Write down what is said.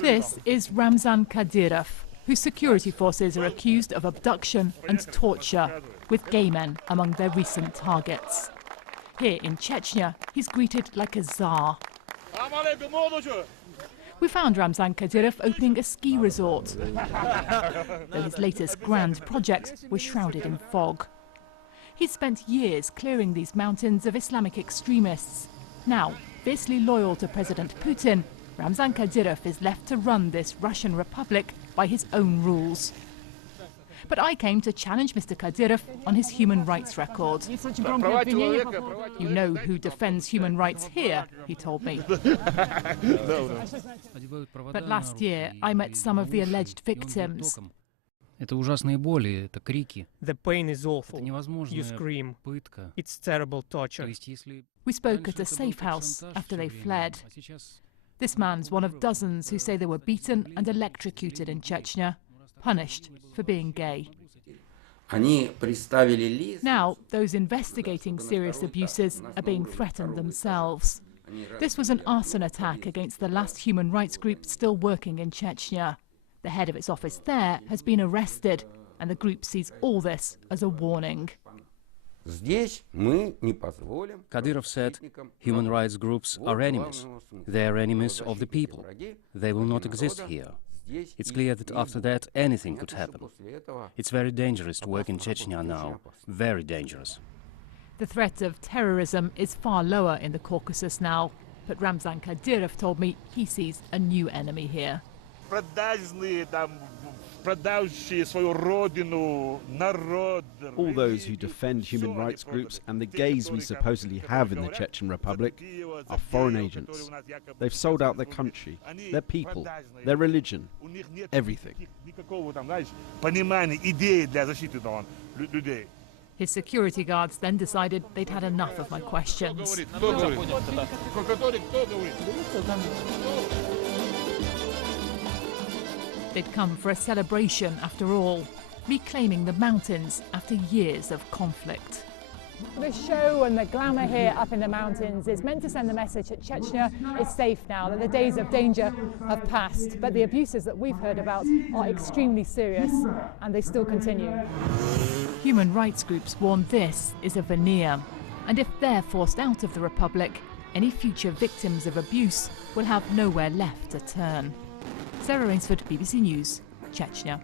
This is Ramzan Kadyrov, whose security forces are accused of abduction and torture, with gay men among their recent targets. Here in Chechnya, he's greeted like a tsar. We found Ramzan Kadyrov opening a ski resort, though his latest grand project was shrouded in fog. He's spent years clearing these mountains of Islamic extremists. Now, fiercely loyal to President Putin, Ramzan Kadyrov is left to run this Russian republic by his own rules. But I came to challenge Mr Kadyrov on his human rights record. You know who defends human rights here, he told me. But last year, I met some of the alleged victims. The pain is awful. You scream. It's terrible torture. We spoke at a safe house after they fled. This man's one of dozens who say they were beaten and electrocuted in Chechnya, punished for being gay. Now, those investigating serious abuses are being threatened themselves. This was an arson attack against the last human rights group still working in Chechnya. The head of its office there has been arrested, and the group sees all this as a warning. Kadyrov said human rights groups are enemies. They are enemies of the people. They will not exist here. It's clear that after that anything could happen. It's very dangerous to work in Chechnya now. Very dangerous. The threat of terrorism is far lower in the Caucasus now, but Ramzan Kadyrov told me he sees a new enemy here. All those who defend human rights groups and the gays we supposedly have in the Chechen Republic are foreign agents. They've sold out their country, their people, their religion, everything. His security guards then decided they'd had enough of my questions. They'd come for a celebration after all, reclaiming the mountains after years of conflict. The show and the glamour here up in the mountains is meant to send the message that Chechnya is safe now, that the days of danger have passed. But the abuses that we've heard about are extremely serious, and they still continue. Human rights groups warn this is a veneer, and if they're forced out of the Republic, any future victims of abuse will have nowhere left to turn. Rainsford, BBC News, Chechnya.